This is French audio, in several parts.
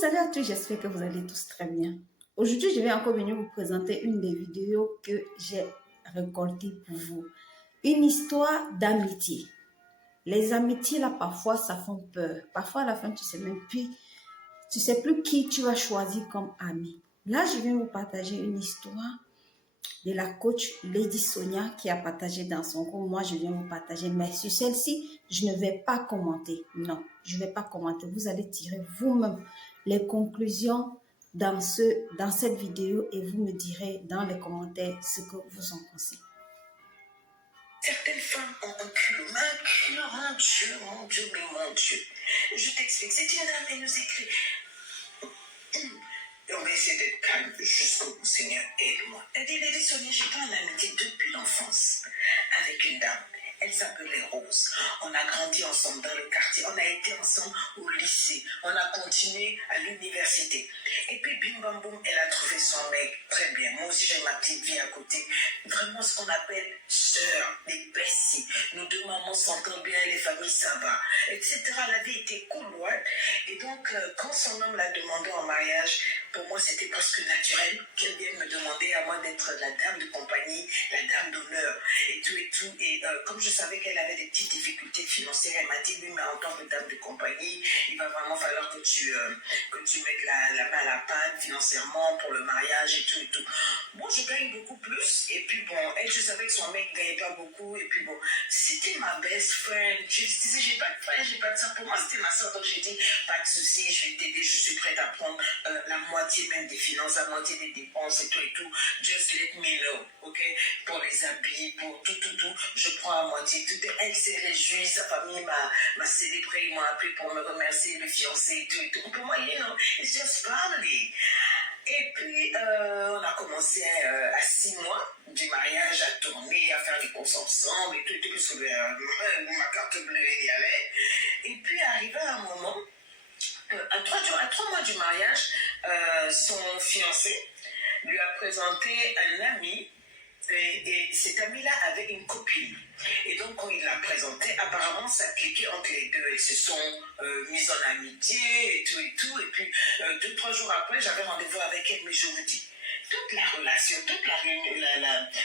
Salut à tous, j'espère que vous allez tous très bien. Aujourd'hui, je vais encore venir vous présenter une des vidéos que j'ai récoltées pour vous. Une histoire d'amitié. Les amitiés, là, parfois, ça fait peur. Parfois, à la fin, tu sais plus qui tu vas choisir comme ami. Là, je viens vous partager une histoire de la coach Lady Sonia qui a partagé dans son groupe. Moi, je viens vous partager. Mais sur celle-ci, je ne vais pas commenter. Non, je ne vais pas commenter. Vous allez tirer vous-même les conclusions dans cette vidéo et vous me direz dans les commentaires ce que vous en pensez. Certaines femmes ont un culot, mais un culot, mon Dieu, mais mon Dieu. Je t'explique, c'est une dame qui nous écrit. On va essayer d'être calme jusqu'au bout, Seigneur, aide-moi. Elle dit, Lady Sonia, j'étais en amitié depuis l'enfance avec une dame. Elle s'appelait Rose. On a grandi ensemble dans le quartier. On a été ensemble au lycée. On a continué à l'université. Et puis, bim bam boum, elle a trouvé son mec. Très bien. Moi aussi, j'ai ma petite vie à côté. Vraiment ce qu'on appelle sœurs, des besties. Nos deux mamans s'entendent bien, les familles, ça va, etc. La vie était cool, ouais. Et donc, quand son homme l'a demandé en mariage, pour moi, c'était presque naturel qu'elle vienne me demander à moi d'être la dame de compagnie, la dame d'honneur, et tout et tout. Et comme je savais qu'elle avait des petites difficultés financières, elle m'a dit, oui, mais en tant que dame de compagnie, il va vraiment falloir que tu mettes la main à la pâte financièrement pour le mariage et tout et tout. Moi, je gagne beaucoup plus. Et puis bon, elle, je savais que son mec ne gagnait pas beaucoup. Et puis bon, c'était ma best friend. Je disais, j'ai pas de frère, j'ai pas de soeur. Pour moi, c'était ma soeur. Donc j'ai dit, pas de souci, je vais t'aider. Je suis prête à prendre la moitié même des finances, la moitié des dépenses et tout et tout. Just let me know, ok? Pour les habits, pour tout. Je prends la moitié. Tout. Elle s'est réjouie. Sa famille m'a célébré. Ils m'ont appelé pour me remercier, le fiancé et tout et tout. Pour moi, you know, it's just family. Et puis, on a commencé à 6 mois du mariage à tourner, à faire les courses ensemble et tout, parce que ma carte bleue y allait. Et puis, arrivé à un moment, à 3 mois du mariage, son fiancé lui a présenté un ami. Et cet ami-là avait une copine. Et donc, quand il l'a présenté, apparemment, ça cliquait entre les deux. Ils se sont mis en amitié et tout et tout. Et puis, 2-3 jours après, j'avais rendez-vous avec elle. Mais je vous dis, toute la relation,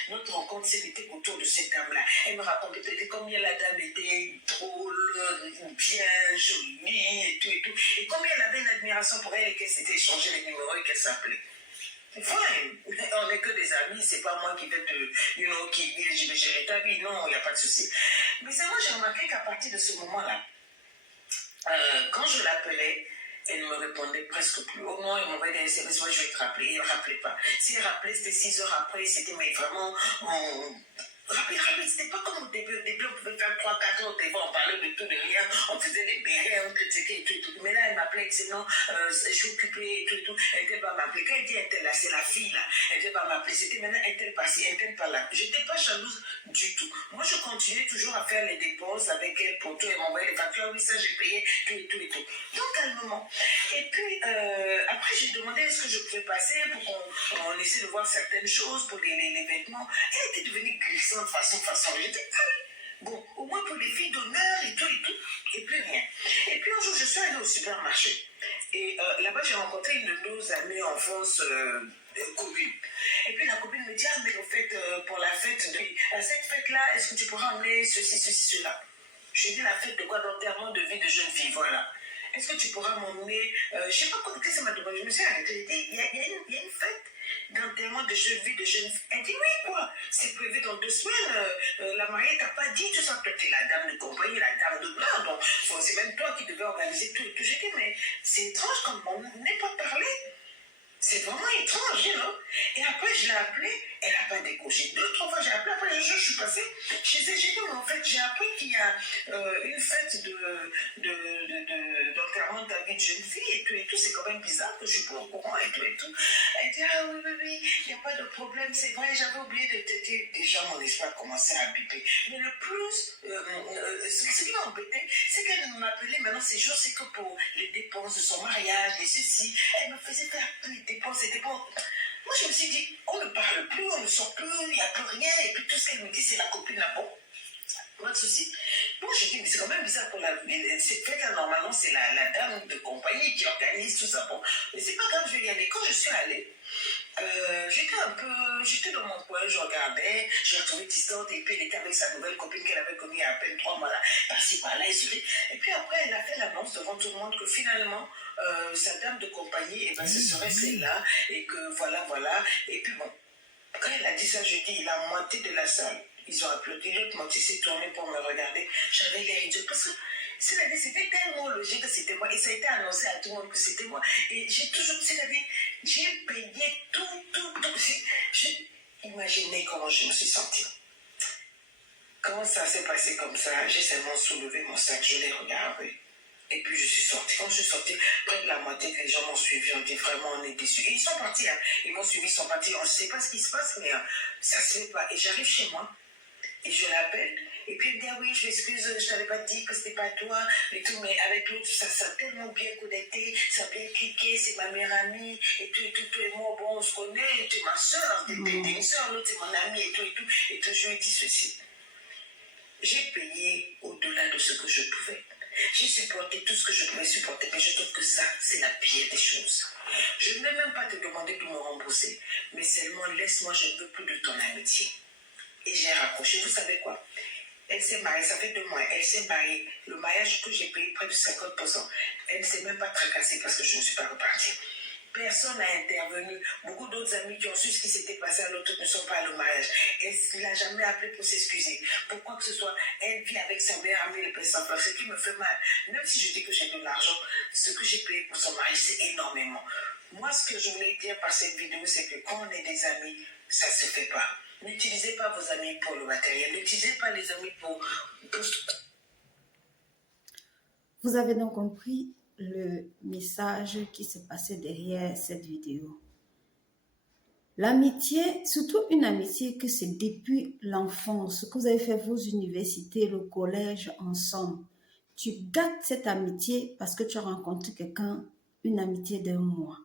notre rencontre s'était autour de cette dame-là. Elle me racontait combien la dame était drôle, bien, jolie et tout et tout. Et combien elle avait une admiration pour elle et qu'elle s'était échangé les numéros et qu'elle s'appelait. Fine, on n'est que des amis, c'est pas moi qui vais je vais gérer ta vie, non, il n'y a pas de souci. Mais c'est moi, j'ai remarqué qu'à partir de ce moment-là, quand je l'appelais, elle ne me répondait presque plus. Au moins, elle m'envoyait des SMS, moi je vais te rappeler, elle ne rappelait pas. Si elle rappelait, c'était 6 heures après, c'était mais vraiment... Rappelez, c'était pas comme au début. Au début, on pouvait faire 3-4 heures au téléphone, on parlait de tout, de rien, on faisait des bérets, on critiquait et tout. Mais là, elle m'appelait, elle disait non, je suis occupée et tout. Elle était pas m'appeler. Quand elle dit elle, là, c'est la fille là. Elle était pas m'appeler. C'était maintenant, elle par-ci, elle par-là. J'étais pas jalouse du tout. Moi, je continuais toujours à faire les dépenses avec elle pour tout. Elle m'envoyait les factures. Oui, ça, j'ai payé, tout et tout et tout. Donc, calmement. Et puis, après, j'ai demandé est-ce que je pouvais passer pour qu'on essaie de voir certaines choses pour les vêtements. Elle était devenue glissante. Façon. J'étais, bon, au moins pour les filles d'honneur et tout, et puis rien. Et puis un jour, je suis allée au supermarché. Et là-bas, j'ai rencontré une de nos amies en France commune. Et puis la copine me dit, ah, mais au fait, pour la fête, cette fête-là, est-ce que tu pourras emmener ceci, cela? Je lui ai dit, la fête de quoi? D'enterrement de vie de jeune fille, voilà. Est-ce que tu pourras m'emmener, je sais pas qu'est-ce que ça m'a demandé, je me suis arrêtée, j'ai dit, il y a une fête d'enterrement de jeune fille, de jeune fille. Elle dit, oui, quoi, c'est prévu dans 2 semaines, la mariée t'a pas dit tout ça, toi t'es la dame de compagnie, la dame d'honneur, donc c'est même toi qui devais organiser tout et tout. J'ai dit, mais c'est étrange comme on n'est pas parlé. C'est vraiment étrange, you know? Et après, je l'ai appelée, elle n'a pas décroché. 2-3 fois, j'ai appelé, après, je suis passée chez elle. J'ai dit, mais en fait, j'ai appris qu'il y a une fête d'enterrement de la vie de jeune fille et tout. C'est quand même bizarre que je suis pas au courant et tout. Elle dit, ah oui, il n'y a pas de problème, c'est vrai, j'avais oublié de te dire. Déjà, mon espoir commençait à biper. Mais le plus, ce qui m'a embêté, c'est qu'elle m'appelait maintenant ces jours, c'est que pour les dépenses de son mariage et ceci, elle me faisait faire les dépenses. Moi, je me suis dit, on ne parle plus, on ne sort plus, il n'y a plus rien. Et puis tout ce qu'elle me dit, c'est la copine là. Bon, pas de souci. Bon, je dis, mais c'est quand même bizarre pour cette fête-là, normalement, c'est la dame de compagnie qui organise tout ça. Bon, mais c'est pas grave, je vais y aller. Quand je suis allée, j'étais dans mon coin, je regardais, j'ai retrouvé distante, et puis elle était avec sa nouvelle copine qu'elle avait connue il y a à peine 3 mois là, par-ci par-là, et puis après elle a fait l'annonce devant tout le monde que finalement sa dame de compagnie, et ben, ce serait celle-là, et que voilà, et puis bon, quand elle a dit ça, je dis, la moitié de la salle, ils ont applaudi, l'autre moitié s'est tournée pour me regarder, j'avais l'air idiot, parce que c'était tellement logique que c'était moi, et ça a été annoncé à tout le monde que c'était moi, et j'ai toujours, j'ai payé tout. Imaginez comment je me suis sentie. Quand ça s'est passé comme ça, j'ai seulement soulevé mon sac, je l'ai regardé. Et puis je suis sortie. Quand je suis sortie, près de la moitié des gens m'ont suivi, on dit vraiment on est déçus. Et ils sont partis, hein. Ils m'ont suivi, ils sont partis. On ne sait pas ce qui se passe, mais ça se fait pas. Et j'arrive chez moi, et je l'appelle. Et puis il me dit, ah oui, je m'excuse, je t'avais pas dit que c'était pas toi, et tout, mais avec l'autre, ça a tellement bien connecté, ça a bien cliqué, c'est ma meilleure amie, et tout, et moi, bon, on se connaît, tu es ma soeur, t'es une soeur, l'autre, c'est mon amie, et tout, et tout, je lui ai dit ceci. J'ai payé au-delà de ce que je pouvais. J'ai supporté tout ce que je pouvais supporter, mais je trouve que ça, c'est la pire des choses. Je ne vais même pas te demander de me rembourser, mais seulement laisse-moi, je ne veux plus de ton amitié. Et j'ai raccroché, vous savez quoi? Elle s'est mariée, ça fait 2 mois, elle s'est mariée. Le mariage que j'ai payé près de 50%, elle ne s'est même pas tracassée parce que je ne suis pas repartie. Personne n'a intervenu. Beaucoup d'autres amis qui ont su ce qui s'était passé à l'autre ne sont pas allés au mariage. Elle ne l'a jamais appelé pour s'excuser. Pour quoi que ce soit, elle vit avec sa meilleure amie le pèse sans fleur, ce qui me fait mal. Même si je dis que j'ai de l'argent, ce que j'ai payé pour son mariage, c'est énormément. Moi, ce que je voulais dire par cette vidéo, c'est que quand on est des amis, ça ne se fait pas. N'utilisez pas vos amis pour le matériel. N'utilisez pas les amis pour... Vous avez donc compris le message qui se passait derrière cette vidéo. L'amitié, surtout une amitié que c'est depuis l'enfance, que vous avez fait vos universités, le collège ensemble. Tu gâtes cette amitié parce que tu as rencontré quelqu'un, une amitié d'1 mois.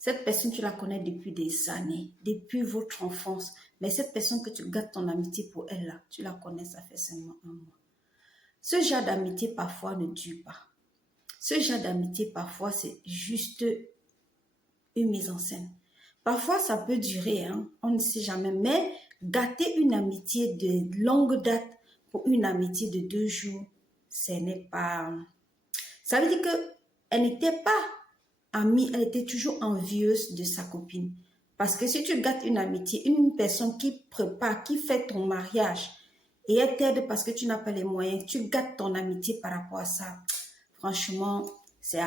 Cette personne, tu la connais depuis des années, depuis votre enfance. Mais cette personne que tu gâtes ton amitié pour elle, là, tu la connais, ça fait seulement 1 mois. Ce genre d'amitié, parfois, ne dure pas. Ce genre d'amitié, parfois, c'est juste une mise en scène. Parfois, ça peut durer, hein, on ne sait jamais. Mais gâter une amitié de longue date pour une amitié de 2 jours, ce n'est pas... Ça veut dire qu'elle n'était pas amie, elle était toujours envieuse de sa copine. Parce que si tu gâtes une amitié, une personne qui prépare, qui fait ton mariage, et elle t'aide parce que tu n'as pas les moyens, tu gâtes ton amitié par rapport à ça. Franchement, c'est